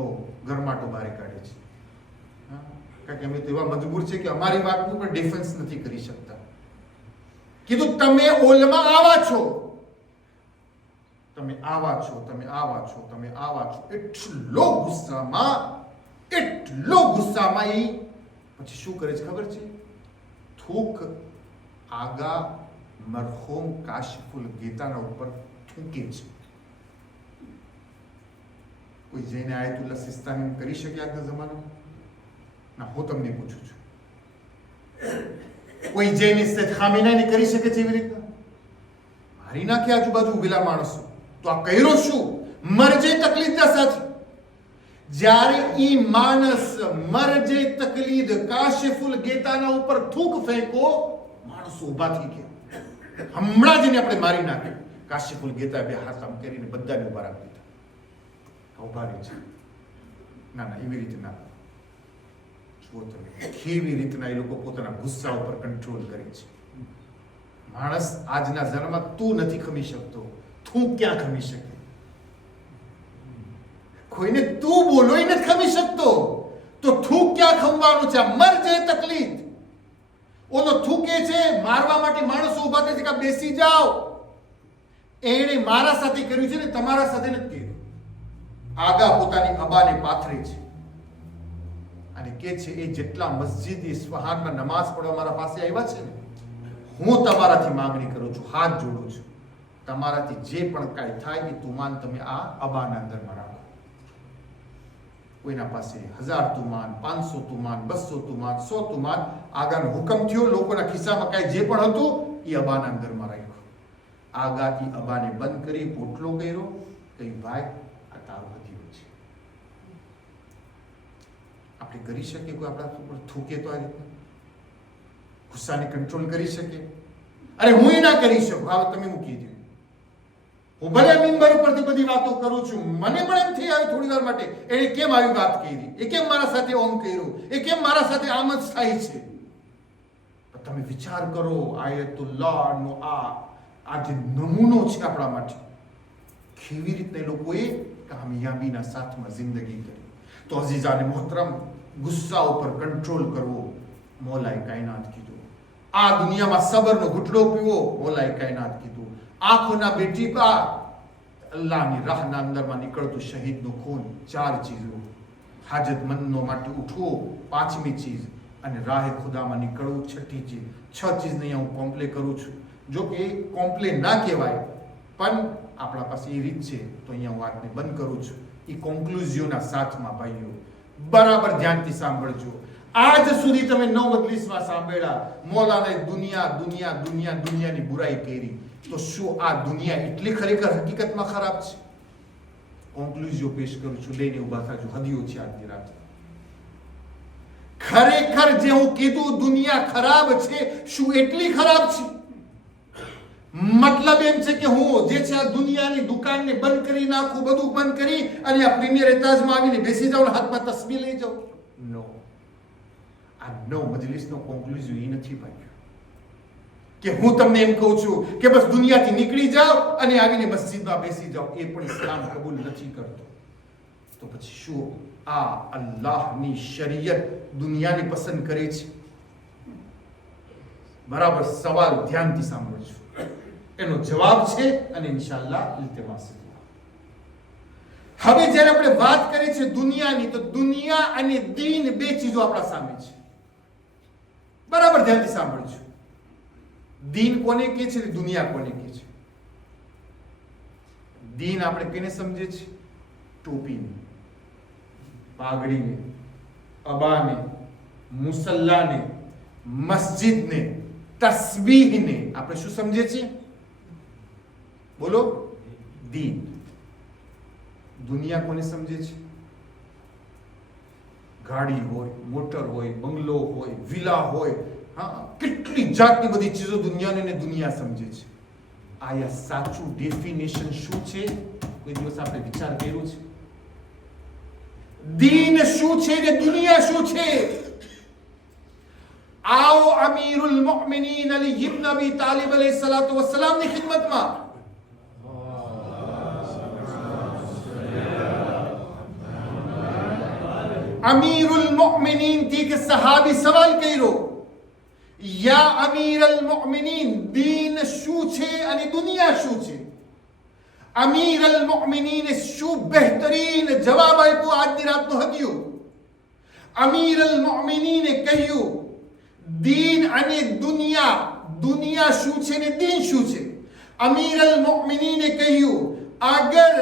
ગરમાટો બહાર કાઢે છે. કારણ કે અમે તો એવા મજબૂર છે કે અમારી વાતનું પણ ડિફેન્સ નથી કરી શકતા. કીધું તમે ઓલમાં આવા છો, તમે આવા છો, તમે આવા છો, તમે આવા છો. એટલો ગુસ્સામાં એ પછી શું કરે છે ખબર છે? થૂક આગા મરહૂમ કાશિફુલ ગીતાના ઉપર થૂકે છે. કોઈ જઈને આયતુલ્લા સિસ્તાની કરી શકે આજના જમાનામાં? ના, હું તમને પૂછું છું. કોઈ જઈને ખામીનાની કરી શકે છે એવી રીતના? મારી નાખે આજુબાજુ ઉભેલા માણસો. તો આ કર્યો શું? મરજે તકલીદના સાથે. જ્યારે ઈ માણસ મરજે તકલીદ કાશિફુલ ગીતાના ઉપર થૂક ફેંકો, માણસો ઉભા થઈ ગયા. હમણાં જ એને આપણે મારી નાખે. કાશિફુલ ગીતા બે હાથ આમ કરીને બધાને ઉભા રાખી દીધા. ઉભા રહી છે. ના ના, એવી રીતે ના. જુઓ તમે કેવી રીતના એ લોકો પોતાના ગુસ્સા ઉપર કંટ્રોલ કરે છે. માણસ આજના જન્મમાં તું નથી ખમી શકતો, તું ક્યાં ખમી શકે? કોઈને તું બોલો એ નથી ખમી શકતો, તો થૂક ક્યાં ખમવાનું છે? મરજે તકલીફ. ઓલો થૂકે છે, મારવા માટે માણસો ઉભા થાય છે કે બેસી જાઓ. એણે મારા સાથે કર્યું છે ને તમારા સાથે નથી કર્યું. આગા પોતાની અબાને પાથરે છે અને કે છે એ જેટલા મસ્જિદ ઇસ્ફહાનમાં નમાઝ પઢવા મારા પાસે આવ્યા છે ને, હું તમારાથી માંગણી કરું છું, હાથ જોડું છું, તમારાથી જે પણ કાંઈ થાય એ તુમાન તમે આ અબાના અંદરમાં રાખો. કોઈના પાસે 1000 તુમાન, 500 તુમાન, 200 તુમાન, 100 તુમાન, આગાનો હુકમ થયો, લોકોના ખિસ્સામાં કાંઈ જે પણ હતું એ અબાના અંદરમાં રાખ્યું. આગા એ અબાને બંધ કરી પોટલો કર્યો, કઈ ભાઈ આ તારું હથિયાર છે. આપણે કરી શકીએ કોઈ આપણા ઉપર થૂકે તો આ રીતના ગુસ્સાને કંટ્રોલ કરી શકે? અરે હું એ ના કરી શકું. હાલો તમે મૂકી દો. હું ભલે મિંબર ઉપરથી બધી વાતો કરું છું, મને પણ એમ થઈ આવી થોડી વાર માટે એને કેમ આવી વાત કરી, એ કેમ મારા સાથે ઓમ કર્યું, એ કેમ મારા સાથે આમ જ થાય છે. તમે વિચાર કરો, આયતુલ્લાહનો આ જે નમૂનો છે આપણા માટે, કેવી રીતે લોકોએ કામયાબીના સાથમાં જિંદગી કરી. તો અઝીઝાને મોહતરમ, ગુસ્સા ઉપર કંટ્રોલ કરવો મૌલાએ કાયનાત કીધું. આ દુનિયામાં સબરનો ઘૂંટડો પીવો મૌલાએ કાયનાત કીધું. આંખોના બેટીપા, અલ્લાહની રાહના અંદરમાં નીકળતું શહીદનું ખૂન. 4 ચીજો. હાજતમંદો માટે ઉઠવો 5મી ચીજ, અને રાહે ખુદામાં નીકળવું 6ઠી ચીજ. 6 ચીજને અહીંયા હું કોમ્પ્લે કરું છું. જો કે કોમ્પ્લે ના કહેવાય, પણ આપણા પાસે એ રીત છે તો અહીંયા હું વાતને બંધ કરું છું. એ કોન્ક્લુઝિયોના સાથમાં ભાઈઓ બરાબર ધ્યાનથી સાંભળજો. આજ સુધી તમે 9 મજલિસમાં સાંભળ્યા મૌલાનાએ દુનિયાની બુરાઈ કરી, તો શું આ દુનિયા એટલી ખરેખર હકીકતમાં ખરાબ છે? કોન્ક્લુઝિયો પેશ કરું છું, લઈને ઉભા થાજો. હદીઓ છે આજની રાત. ખરેખર જે હું કીધું દુનિયા ખરાબ છે, શું એટલી ખરાબ છે? મતલબ એમ છે કે હું જે છે આ દુનિયાની દુકાનને બંધ કરી નાખું, બધું બંધ કરી અને આ પ્રીમિયર એતાજમાં આવીને બેસી જાઉં, હાથમાં તસ્બીહ લઈ જાઉં? નો. આ 9 મજલિસનો કોન્ક્લુઝિયો એ નથી ભાઈ કે હું તમને એમ કહું છું કે બસ દુનિયાથી નીકળી જાઓ અને આવીને મસ્જિદમાં બેસી જાઓ. એ પણ ઇસ્લામ કબૂલ નથી કરતો. તો પછી શું આ અલ્લાહની શરીયત દુનિયાને પસંદ કરે છે? બરાબર સવાલ ધ્યાનથી સાંભળજો. એનો જવાબ છે અને ઇન્શાઅલ્લાહ ઇલ્તિમાસ. હવે જ્યારે આપણે વાત કરીએ છીએ દુનિયાની, તો દુનિયા અને દીન બે ચીજો આપણા સામે છે. બરાબર ધ્યાનથી સાંભળજો. દીન કોને કહે છે, દુનિયા કોને કહે છે? દીન આપણે કેને સમજે છે? ટોપીને, પાઘડીને, અબાને, મુસલ્લાને, મસ્જિદને, તસ્બીહને આપણે શું સમજે છીએ? બોલો. દીન. દુનિયા કોને સમજે છે? ગાડી હોય, મોટર હોય, બંગલો હોય, વિલા હોય, હા, કેટલી જાતની બધી ચીજો દુનિયાને દુનિયા સમજે છે. આયા સાચું ડેફિનેશન શું છે? કોઈ દિવસ આપણે વિચાર કર્યો છે? દીન શું છે ને દુનિયા શું છે? आओ अमीरुल मोमिनीन अली इब्न अबी तालिब अलैहिस्सलातु वस्सलाम ની ખિદમતમાં અમીરુલ મોમિનીન થી કે સહાબી સવાલ કર્યો યા અમીરલ મુઅમિનીન, દીન શું છે અને દુનિયા શું છે? અમીરલ મુઅમિનીન શું બહેતરીન જવાબ આપ્યો આજની રાતનો હદિયો. અમીરલ મુઅમિનીને કહ્યું દીન અને દુનિયા, દુનિયા શું છે ને દીન શું છે? અમીરલ મુઅમિનીને કહ્યું અગર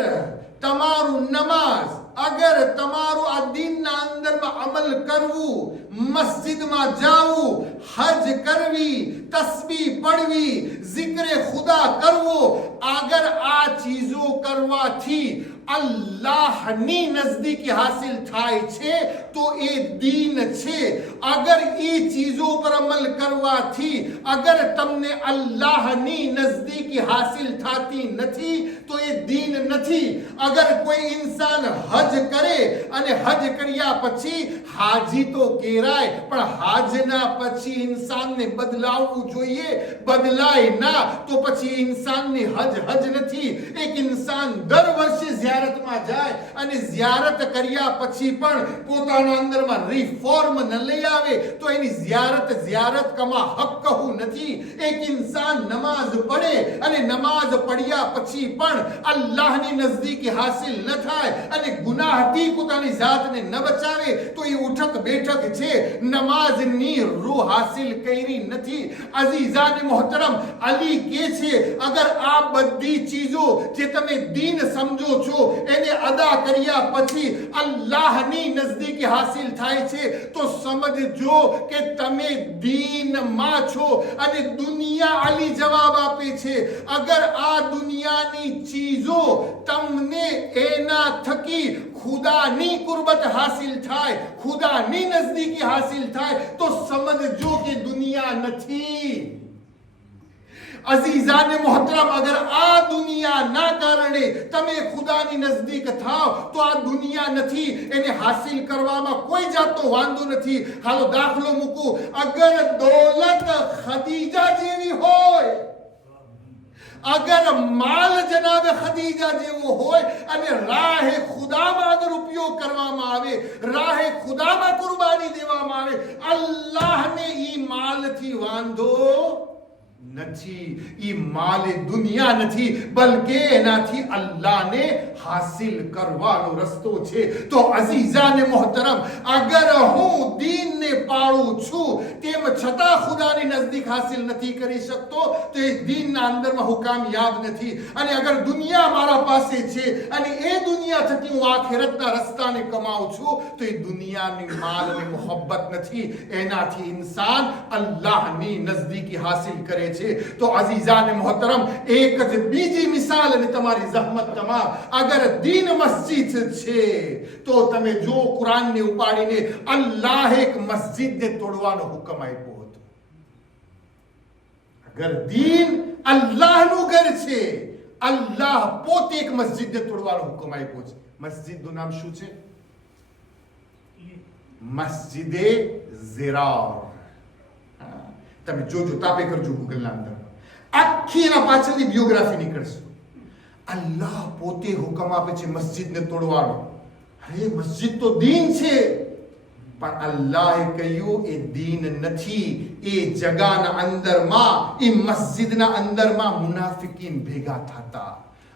તમારું નમાઝ, અગર તમારું આ દીનના અંદરમાં અમલ કરવું, મસ્જિદમાં જાવું, હજ કરવી, તસ્બીહ પડવી, zikre ખુદા કરવો, અગર આ ચીજો કરવાથી અલ્લાહની નજદીકી હાસિલ થાય છે તો એ દીન છે. અગર એ ચીજો પર અમલ કરવાથી અગર તમને અલ્લાહની નજદીકી હાસિલ થતી નથી તો એ દીન નથી. અગર કોઈ ઇન્સાન હજ કરે અને હજ કર્યા પછી હાજી તો કહેવાય, પણ હાજના પછી ઇન્સાનને બદલાવવું જોઈએ, બદલાય ના તો પછી ઇન્સાનની હજ નથી. એક ઇન્સાન દર વર્ષે ઝિયારતમાં જાય અને ઝિયારત કર્યા પછી પણ પોતાના અંદરમાં રિફોર્મ ન લઈ આવે તો એની ઝિયારત કમા હક્કહુ નથી. એક ઇન્સાન નમાઝ પડે અને નમાઝ પડ્યા પછી પણ અલ્લાહની નજદીકી હાસિલ ન થાય અને ગુનાહથી પોતાની જાતને ન બચાવે તો એ ઉઠક બેઠક છે, નમાઝની રૂહ હાસિલ કરી નથી. અઝીઝાન મોહતરમ, અલી કે છે અગર આ બધી ચીજો જે તમે દીન સમજો છો એને અદા કર્યા પછી અલ્લાહની નજદીકી હાસિલ થાય છે તો સમજજો કે તમે દીનમાં છો. અને દુનિયા અલી જવાબ આપે છે અગર આ દુનિયાની ચીજો તમને એના થકી ખુદાની કુરબત હાસિલ થાય, ખુદાની નજદીકી હાસિલ થાય તો સમજજો કે દુનિયા નથી. અઝીઝાન મોહતરમ, અગર આ દુનિયાના કારણે તમે ખુદાની નજદીક થાવ તો આ દુનિયા નથી, એને હાસિલ કરવામાં કોઈ જાતનો વાંધો નથી. હાલો દાખલો મૂકું, અગર દોલત ખદીજા જેવી હોય, અગર માલ જનાબ ખદીજા જેવો હોય અને રાહે ખુદામાં અગર ઉપયોગ કરવામાં આવે, રાહે ખુદામાં કુરબાની દેવામાં આવે, અલ્લાહને ઈ માલથી વાંધો નથી. ઈ માલ દુનિયા નથી, બલકે એનાથી અલ્લાહને હાસિલ કરવાનો રસ્તો છે. તો અઝીઝાન મોહતરમ, અગર હું દીનને પાળું છું તેમ છતાં ખુદાની નજદીક હાસિલ નથી કરી શકતો તો એ દીનના અંદરમાં હું કામયાબ નથી. અને અગર દુનિયા મારા પાસે છે અને એ દુનિયા થકી હું આખિરતના રસ્તાને કમાઉં છું તો એ દુનિયાની માલની મોહબ્બત નથી, એનાથી ઇન્સાન અલ્લાહની નજદીકી હાસિલ કરે છે. તો અઝીઝાન મોહતરમ, એક જ બીજી મિસાલ અને તમારી જહમત તમામ, અગર દીન મસ્જિદ છે તો તમે જો કુરાનને ઉપાડીને અલ્લાહ એક મસ્જિદને તોડવાનો હુકમ આપ્યો હતો. અગર દીન અલ્લાહનું ઘર છે, અલ્લાહ પોતે એક મસ્જિદને તોડવાનો હુકમ આપ્યો છે. મસ્જિદનું નામ શું છે? મસ્જિદે ઝિરાર. તમે જોજો, તાપે કરજો ગૂગલના અંદર, આખી એના પાછળની બાયોગ્રાફી નીકળશે. અલ્લાહ પોતે હુકમ આપે છે મસ્જિદને તોડવાનો. અરે મસ્જિદ તો દીન છે, પણ અલ્લાહે કહ્યું એ દીન નથી. એ જગાના અંદરમાં, એ મસ્જિદના અંદરમાં મુનાફિકીન ભેગા થતા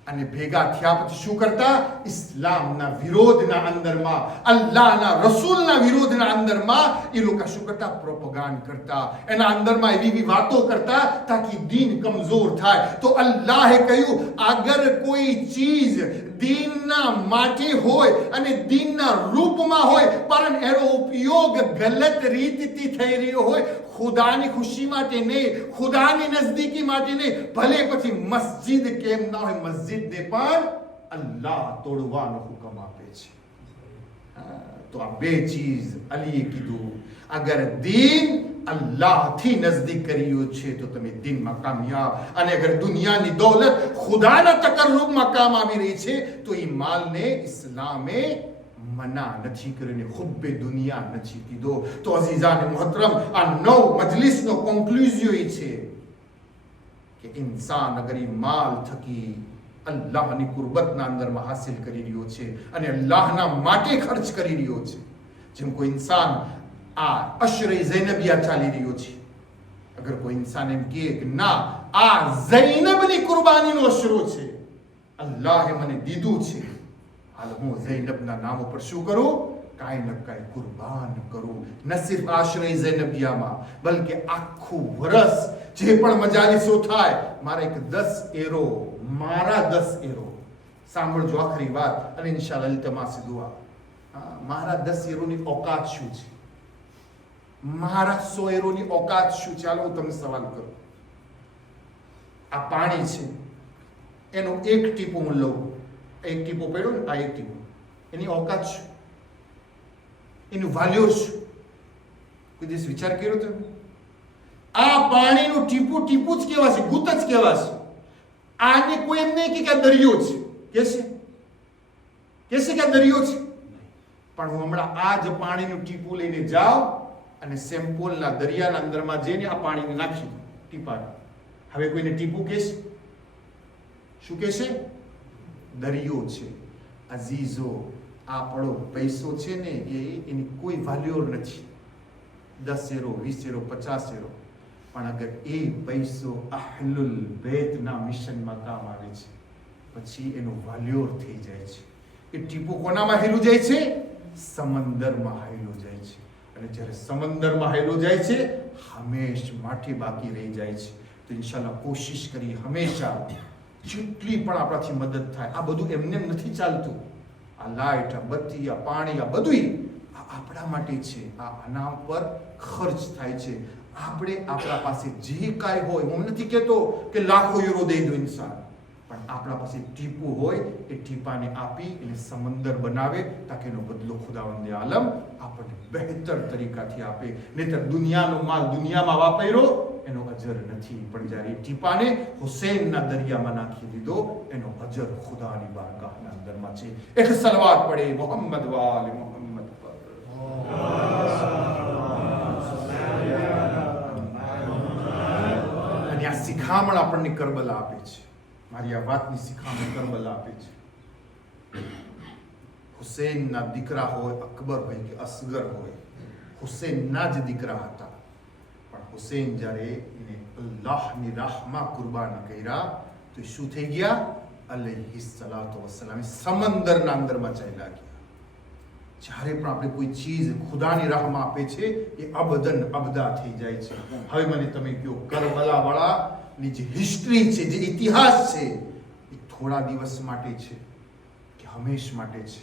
અને ભેગા થયા પછી શું કરતા? ઇસ્લામના વિરોધના અંદરમાં, અલ્લાહના રસૂલના વિરોધના અંદરમાં એ લોકો શું કરતા? પ્રોપગાન્ડ કરતા, એના અંદરમાં એવી વાતો કરતા તાકી દીન કમજોર થાય. તો અલ્લાહે કહ્યું અગર કોઈ ચીજ દીનના માટે હોય અને દીનના રૂપમાં હોય પણ એનો ઉપયોગ ગલત રીતથી થઈ રહ્યો હોય, ખુદાની ખુશી માટે નહીં, ખુદાની નજદીકી માટે નહીં, ભલે પછી મસ્જિદ કેમ ના હોય, મસ્જિદને પણ અલ્લાહ તોડવાનો હુકમ આપે છે. તો આ બે ચીજ અલીએ કીધું. અગર દીન અલ્લાહથી નજદીક કર્યો છે તો તમે દીનમાં કામયાબ, અને અગર દુનિયાની દોલત ખુદાના તકર્રુબમાં કામ આવી રહી છે તો એ માલને ઇસ્લામે મના નથી કરીને હુબ્બે દુનિયા નથી કીધો. તો અઝીઝાન મોહતરમ, આ 9 મજલિસનો કોન્ક્લુઝિયો એ છે કે ઇન્સાન અગર એ માલ થકી અલ્લાહની કુરબતના અંદરમાં હાસિલ કરી રહ્યો છે અને અલ્લાહના માટે ખર્ચ કરી રહ્યો છે, જેમ કોઈ ઇન્સાન આ અશરે ઝૈનબિયા ચાલી રહ્યો છે, અગર કોઈ ઇન્સાન એમ કહે કે ના, આ ઝૈનબની કુરબાનીનો અશરો છે, અલ્લાહે મને દીધું છે, હાલ હું ઝૈનબના નામ ઉપર શું કરું? કાંઈ ન કાંઈ કુરબાન કરું. ન સિર્ફ આશરે ઝૈનબિયામાં, બલકે આખું વરસ જે પણ મજાલિસો થાય, મારા એક 10 એરો, મારા 10 એરો, સાંભળજો આખરી વાત, અને ઇન્શાઅલ્લાહ ઇલ્તમાસ દુઆ. મારા 10 એરોની औकात શું છે? મારા 100 એરોની औकात શું છે? ચાલો હું તમને સવાલ કરું. આ પાણી છે, એનો એક ટીપો હું લઉં, એક ટીપો પડ્યો ને, આ એક ટીપો, એની औकात શું? એનું વાલ્યુ શું? કોઈ દિવસ વિચાર કર્યો તમે? આ પાણીનું ટીપું ટીપું જ કહેવાશે, ગુત જ કહેવાશે. આને કોઈ એમ નહીં કે આ દરિયો છે, કહેશે કે આ દરિયો છે? પણ હું હમણાં આ જ પાણીનું ટીપું લઈને જાઉં અને સેમ્પોલના દરિયાના અંદરમાં જઈને આ પાણીને નાખી દઉં, ટીપાને. હવે કોઈને ટીપું કહેશે? શું કહેશે? દરિયો છે. અઝીઝો, આપણો પૈસો છે ને, એની કોઈ વાલ્યુ નથી. 10 એરો, 20 એરો, 50 એરો. પણ અગર એ પૈસો અહલુલ બેતના મિશનમાં કામ આવે છે, પછી એનું વાલ્યુ થઈ જાય છે. એ ટીપું કોનામાં હેલું જાય છે? સમંદરમાં હેલું જાય છે. અને જ્યારે સમંદરમાં હેલું જાય છે, હંમેશ માટે બાકી રહી જાય છે. તો ઇન્શાલ્લાહ કોશિશ કરીએ હંમેશા, જેટલી પણ આપણાથી મદદ થાય. આ બધું એમને નથી ચાલતું. આ લાઇટ, આ બત્તી, આ પાણી, આ બધું આપણા માટે છે. આના પર ખર્ચ થાય છે. આપણે આપણા પાસે જે કાંઈ હોય, હું નથી કહેતો કે લાખો યુરો દઈ દો ઇન્સાન, પણ આપણા પાસે ટીપું હોય, એ ટીપાને આપી એને સમંદર બનાવે, તાકે એનો બદલો ખુદાવંદે આલમ આપણને બહેતર તરીકાથી આપે. નહીતર દુનિયાનો માલ દુનિયામાં વાપર્યો, એનો અજર નથી. પણ જ્યારે એ ટીપાને હુસૈનના દરિયામાં નાખી દીધો, એનો અજર ખુદાની બારગાહના અંદરમાં છે. એક સલવાત પડે મોહમ્મદ વાલે મોહમ્મદ પર. અને આ શિખામણ આપણને કરબલા આપે છે. મારી આ વાતની શિખામણ કરબલા આપે છે. હુસૈનના દીકરા હોય, અકબર હોય કે અસગર હોય, હુસૈનના જ દીકરા હતા. પણ હુસૈન જ્યારે એને અલ્લાહની રાહમાં કુરબાની કર્યા, તો શું થઈ ગયા? અલૈહિ સલાતો વસલામ સમંદરના અંદરમાં ચાલ્યા ગયા. જ્યારે પણ આપણે કોઈ ચીજ ખુદાની રાહમાં આપે છે, એ અબદન અબદા થઈ જાય છે. હવે મને તમે કહો, કરબલા વાળાની જે હિસ્ટ્રી છે, જે ઇતિહાસ છે, એ થોડા દિવસ માટે છે કે હંમેશ માટે છે?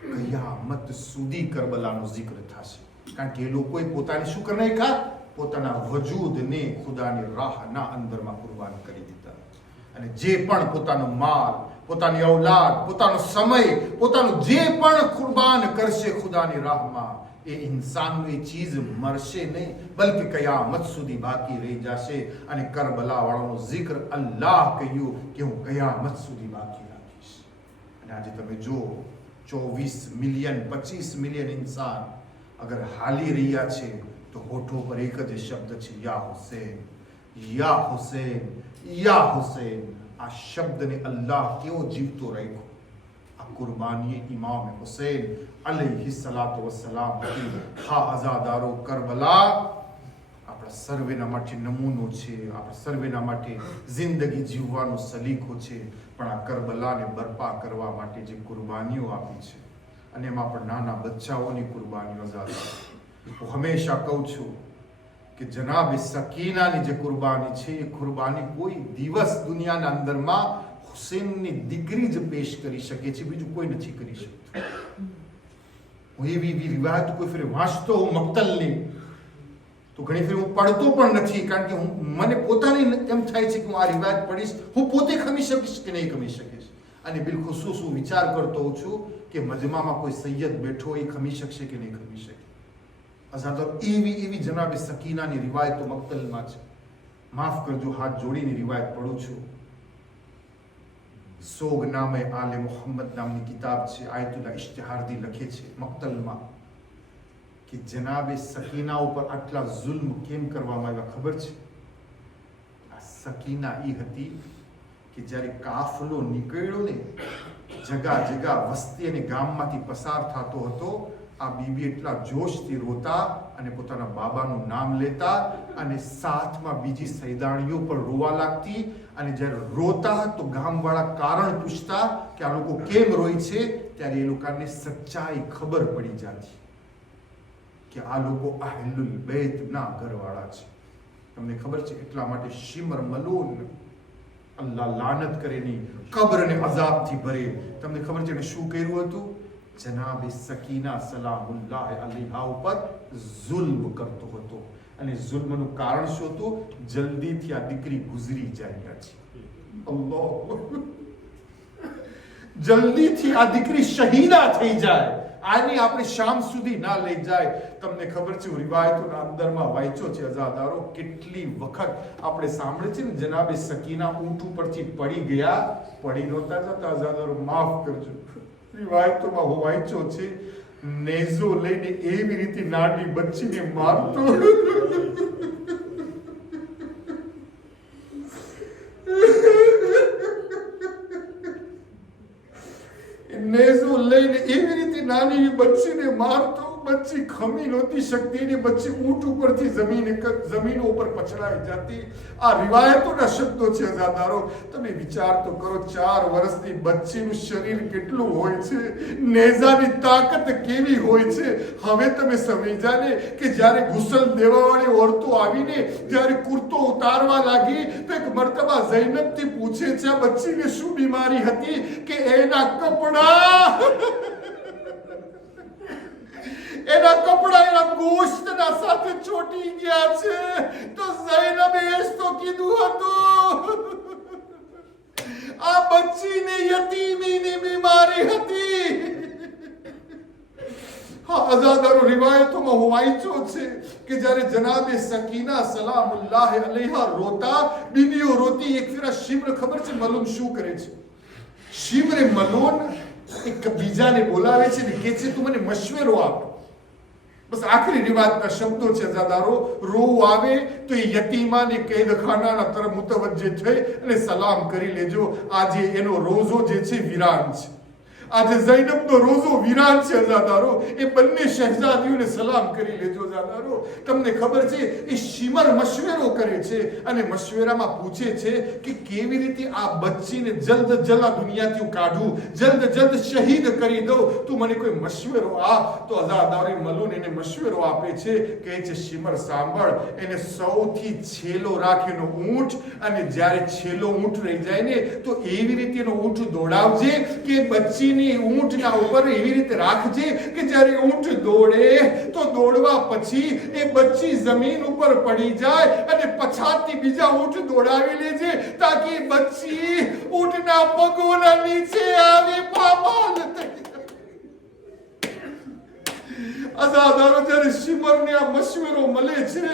કયામત સુધી કરબલાનો જિક્ર થશે. કારણ કે એ લોકોએ પોતાને શું કરી નાખ્યા? પોતાના વજૂદને ખુદાની રાહના અંદરમાં કુરબાન કરી દીધા. અને જે પણ પોતાનો માલ, પોતાની ઔલાદ, પોતાનો સમય, પોતાનું જે પણ કુરબાન કરશે ખુદાની રાહમાં, એ ઇન્સાનનું એ ચીજ મરશે નહીં, બલકે કયામત સુધી બાકી રહી જશે. અને કરબલા વાળાનો જિક્ર અલ્લાહ કહ્યું કે હું કયામત સુધી બાકી રાખીશ. અને આજે તમે જો 24 મિલિયન 25 મિલિયન ઇન્સાન અગર હાલી રહ્યા છે, તો હોઠો પર એક જ શબ્દ છે, યા હુસૈન, યા હુસૈન, યા હુસૈન. આ શબ્દને અલ્લાહ કેવો જીવતો રાખ્યો. આ કુરબાની ઇમામ હુસૈન અલૈહિ સલાતો વસલામ હતી. હા અઝાદારો, કરબલા આપણા સર્વેના માટે નમૂનો છે, આપણા સર્વેના માટે જિંદગી જીવવાનો સલીકો છે. પણ આ કરબલાને બરપા કરવા માટે જે કુરબાનીઓ આપી છે, અને એમાં પણ નાના બચ્ચાઓની કુરબાનીઓ ઝાલા. હું હંમેશા કહું છું કે જનાબ સકીનાની જે કુરબાની છે, એ કુરબાની કોઈ દિવસ દુનિયાના અંદરમાં હુસૈનની દીકરી જ પેશ કરી શકે છે, બીજું કોઈ નથી કરી શકતું. હું એવી રિવાયત કોઈ ફેર વાંચતો હું મક્તલની, તો ઘણી ફેર હું પડતો પણ નથી. કારણ કે મને પોતાને એમ થાય છે કે હું આ રિવાયત પડીશ, હું પોતે ખમી શકીશ કે નહીં ખમી શકીશ. અને બિલખુસૂસ હું વિચાર કરતો હોઉં છું કે મજમામાં કોઈ સૈયદ બેઠો, એ ખમી શકશે કે નહીં ખમી શકે. અઝાદર એવી જનાબે સકીનાની રિવાયતો મક્તલમાં છે. માફ કરજો, હાથ જોડીની રિવાયત પઢું છું. સોગ નામે આલે મોહમ્મદ નામની કિતાબ છે, આયતુલ્લાહ ઇશ્તિહારદી લખે છે મક્તલમાં કે જનાબે સકીના ઉપર આટલા જુલ્મ કેમ કરવામાં આવ્યા ખબર છે? આ સકીના એ હતી કે જ્યારે કાફલો નીકળ્યો ને, જગા વસ્તી અને ગામમાંથી પસાર થતો હતો, આ બીબી એટલા જોશથી રોતા અને પોતાના બાબાનું નામ લેતા અને સાથમાં બીજી સૈદાણીઓ પણ રોવા લાગતી અને જ્યારે રોતા તો ગામવાળા કારણ પૂછતા કે આ લોકો કેમ રોય છે ત્યારે એ લોકોને સચ્ચાઈ ખબર પડી જતી કે આ લોકો અહલુલ બેતના ઘરવાળા છે. તમને ખબર છે એટલા માટે શિમર મલૂન અલ્લાહ લાનત કરે ની કબ્રને અઝાબથી ભરે. તમને ખબર છે એને શું કર્યું હતું? જનાબ સકીના સલામુલ્લાહ અલૈહા ઉપર જુલ્મ કરતો હતો અને જુલ્મનું કારણ શું હતું? જલ્દીથી આ દીકરી ગુજરી જાય છે. અલ્લાહ, જલ્દીથી આ દીકરી શહીદા થઈ જાય, આની આપણે શામ સુધી ના લઈ જાય. તમને ખબર છે રિવાયતોના અંદરમાં વાંચ્યો છે અઝાદારો, કેટલી વખત આપણે સાંભળે છે ને જનાબે સકીના ઊંટ ઉપરથી પડી ગયા, પડી નહોતા જતા અઝાદારો, માફ કરજો. રિવાયતોમાં હું વાંચ્યો છે નેઝો લઈને એવી રીતે નાની બચ્ચીને મારતો. નેઝો લઈને એવી રીતે નાની બચ્ચીને મારતો, બચ્ચી ખમી નહોતી શકતી ને બચ્ચી ઊંટ ઉપરથી જમીન ઉપર પછડાઈ જતી. આ રિવાયતોના શબ્દો છે અઝાદારો. તમે વિચાર તો કરો, 4 વર્ષની બચ્ચીનું શરીર કેટલું હોય છે, નેઝાની તાકાત કેવી હોય છે. હવે તમે સમજ્યા ને કે જ્યારે ગુસલ દેવાવાળી ઓરતો આવીને જ્યારે કુર્તો ઉતારવા લાગી તો એક મર્તબા ઝૈનબથી પૂછે છે આ બચ્ચીને શું બીમારી હતી કે એના કપડા એના ગોશ્તના સાથે ચોટી ગયા છે. તો ઝૈનબે એ તો કીધું હતું આ બચ્ચીને યતીમીની બીમારી હતી. હા અઝાદારો, રિવાયતોમાં હું વાંચ્યો છે કે જ્યારે જનાબે સકીના સલામુલ્લાહ અલૈહા રોતા, બીબીઓ રોતી, એક ફેરા શિમ્ર, ખબર છે મલૂન શું કરે છે? શિમ્રે મલૂન એક બીજાને બોલાવે છે ને કહે છે તું મને મશવરો આપ. બસ આખરી રિવાજના શબ્દો છે અઝાદારો. રોવું આવે તો એ યતીમાને કેદખાનાના તરફ મુતવજ્જે થઈ અને સલામ કરી લેજો. આજે એનો રોઝો જે છે વિરાન છે. આજે ઝૈનબનો રોઝો વિરાન છે અઝાદારો. એ બંને શહેજાદીઓને સલામ કરી લેજો અઝાદારો. તમને ખબર છે એ શિમર મશવરો કરે છે અને મશવરામાં પૂછે છે કે કેવી રીતે આ બચ્ચીને જલ્દ આ દુનિયાથી કાઢું, જલ્દ શહીદ કરી દઉં, તું મને કોઈ મશવરો આપ. તો અઝાદારો મલૂન એને મશવરો આપે છે, કહે છે શિમર સાંભળ, એને સૌથી છેલ્લો રાખેનો ઊંટ, અને જ્યારે છેલ્લો ઊંટ રહી જાય ને તો એવી રીતે એનો ઊંટ દોડાવજે કે બચ્ચીને ઊંટના ઉપર એવી રીતે રાખજે કે જ્યારે ઊંટ દોડે તો દોડવા પછી એ બચ્ચી જમીન ઉપર પડી જાય અને પછાતથી બીજા ઊંટ દોડાવી લેજે તાકી બચ્ચી ઊંટના પગોના નીચે આવી પામાલ થઈ. અઝાદારો, જ્યારે શિમરને આ મશવરો મળે છે,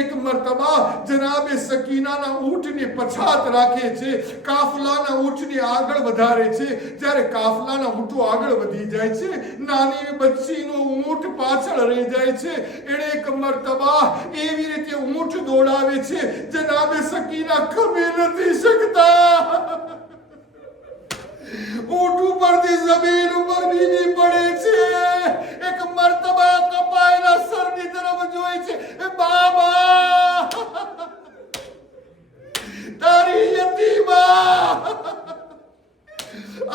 એક મરતબા જનાબે સકીનાના ઊંટને પછાત રાખે છે, કાફલાના ઊંટને આગળ વધારે છે. જ્યારે કાફલાના ઊંટો આગળ વધી જાય છે, નાની બચ્ચીનો ઊંટ પાછળ રહી જાય છે. એણે એક મરતબા એવી રીતે ઊંટ દોડાવે છે, જનાબે સકીના ખમી નથી શકતા. ઊંટ ઉપરથી જમીન ઉપર બીબી પડે છે. એક મર્તબા કપાયેલા સરની તરફ જોઈ છે, બાબા તારી યતીમા.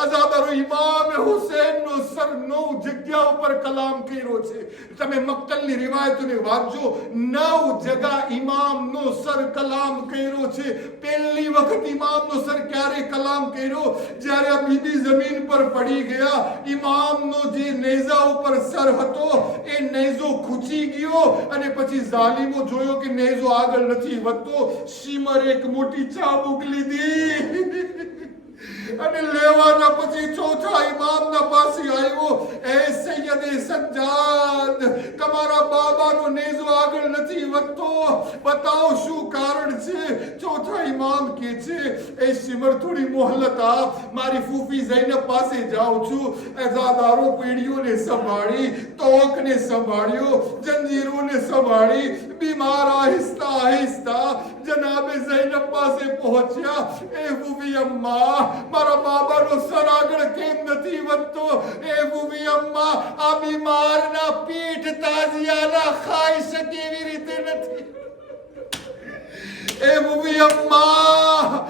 અઝાદારો, ઇમામ હુસૈનનો સર 9 જગ્યા ઉપર કલામ કર્યો છે. તમે મક્તલની રિવાયતોને વાંચજો, 9 જગા ઇમામનો સર કલામ કર્યો છે. પહેલી વખત ઇમામનો સર ક્યારે કલામ કર્યો? જ્યારે આ બીબી જમીન પર પડી ગયા, ઇમામનો જે નેઝા ઉપર સર હતો એ નેઝો ખૂંચી ગયો અને પછી ઝાલિમો જોયો કે નેઝો આગળ નથી વધતો. શિમર એક મોટી ચાબુક લીધી અને લેવાના પછી ચોથા ઇમામના પાસે આવ્યો. એ સૈયદે સજ્જાદ, તમારા બાબાનો નેજો આગળ નથી વધતો, બતાવો શું કારણ છે? ચોથા ઇમામ કે છે, એ સિમર થોડી મોહલત આપ, મારી ફૂફી ઝૈનબ પાસે જાઉં છું. અઝાદારો પેઢીઓને સંભાળી, તોકને સંભાળ્યો, જંજીરોને સંભાળી, બીમાર આહિસ્તા આહિસ્તા જનાબે ઝૈનબ પાસે પહોંચ્યા. એ ફૂફી અમ્મા, મારા બાબાનો સર આગળ કેમ નથી વધતો? એ ફૂફી અમ્મા, આ બીમારના પીઠ તાજિયાના ખાઈ શકે એવી રીતે નથી. એ ફૂફી અમ્મા,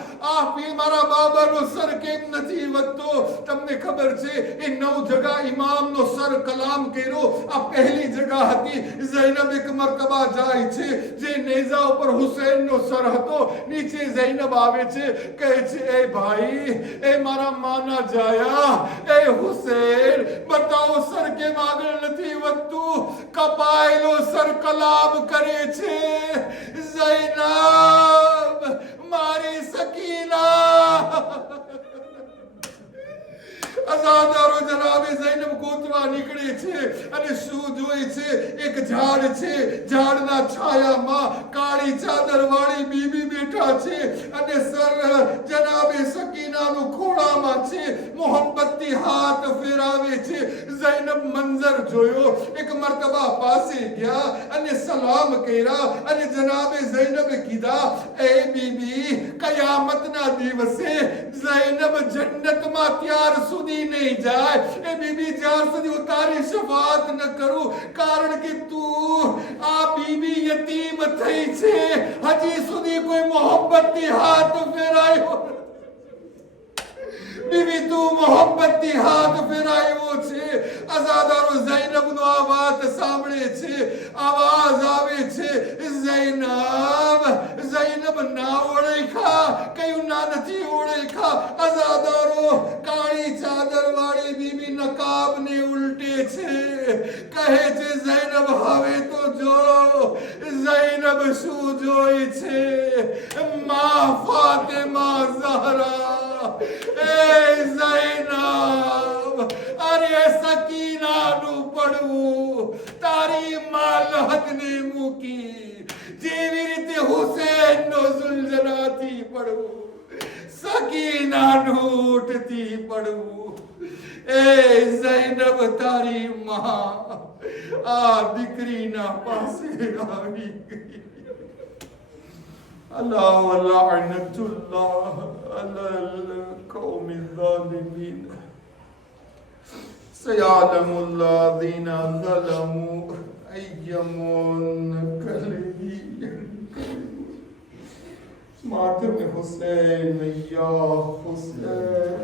મારા બાબાનો સર કેમ નથી વધતો? તમને ખબર છે એ 9 જગા ઇમામનો સર કલામ કર્યો, આ પહેલી જગા હતી. ઝૈનબ એક મરતબા જાય છે, જે નેઝા ઉપર હુસૈનનો સર હતો, નીચે ઝૈનબ આવે છે, કહે છે, એ ભાઈ, એ મારા માના જાયા, એ હુસૈન, બતાવો સર કેમ આગળ નથી વધતું? કપાયેલો સર કલામ કરે છે. ઝૈનબ, મારી સકીના. અઝાદારો જનાબે ઝૈનબ ગોતવા નીકળે છે અને શું જોઈ છે? એક ઝાડ છે, ઝાડના છાયામાં કાળી ચાદર વાળી બીબી બેઠા છે અને સર જનાબે સકીનાનું ખોળામાં છે, મોહબ્બતથી હાથ ફેરાવે છે. ઝૈનબ મંજર જોયો, એક મરતબા પાસે ગયા અને સલામ કર્યા અને જનાબે ઝૈનબે કીધા, એ બીબી, કયામતના દિવસે ઝૈનબ જન્નતમાં ત્યાર સુધી નહીં જાય. એ બીબી, જ્યાં સુધી હું તારી શફાત ન કરું, કારણ કે તું, આ બીબી યતીમ થઈ છે, હજી સુધી કોઈ મોહબ્બતથી હાથ ફેરાયો. બીબી, તું મોહબ્બતથી હાથ ફેરાયો છે. અઝાદારો ઝૈનબનો આ વાત સાંભળે છે, આવાજ આવે છે, ઝૈનબ. ઝૈનબ ના ઓળખા, કયું ના નથી ઓળખા. અઝાદારો કાળી ચાદર વાળી બીબી નકાબને ઉલટે છે, કહે છે, ઝૈનબ હવે તો જો. ઝૈનબ શું જોઈ છે? મા ફાતિમા ઝહરા. એ ઝૈનબ, અરે સકીનાનું પડવું તારી માલહદને મૂકી, જેવી રીતે હુસૈનનો ઝુલઝલાથી પડવું, સકીનાનું ઉઠથી પડવું. એ ઝૈનબ, તારી માં આ દીકરીના પાસે આવી ગઈ. અલ્લાહ લઅનતુલ્લાહ અલલ કૌમિ ઝાલિમીન. સયઅલમુલ્લાઝીન ઝલમુ અય્યમુનકલબી. मातम हुसैन या हुसैन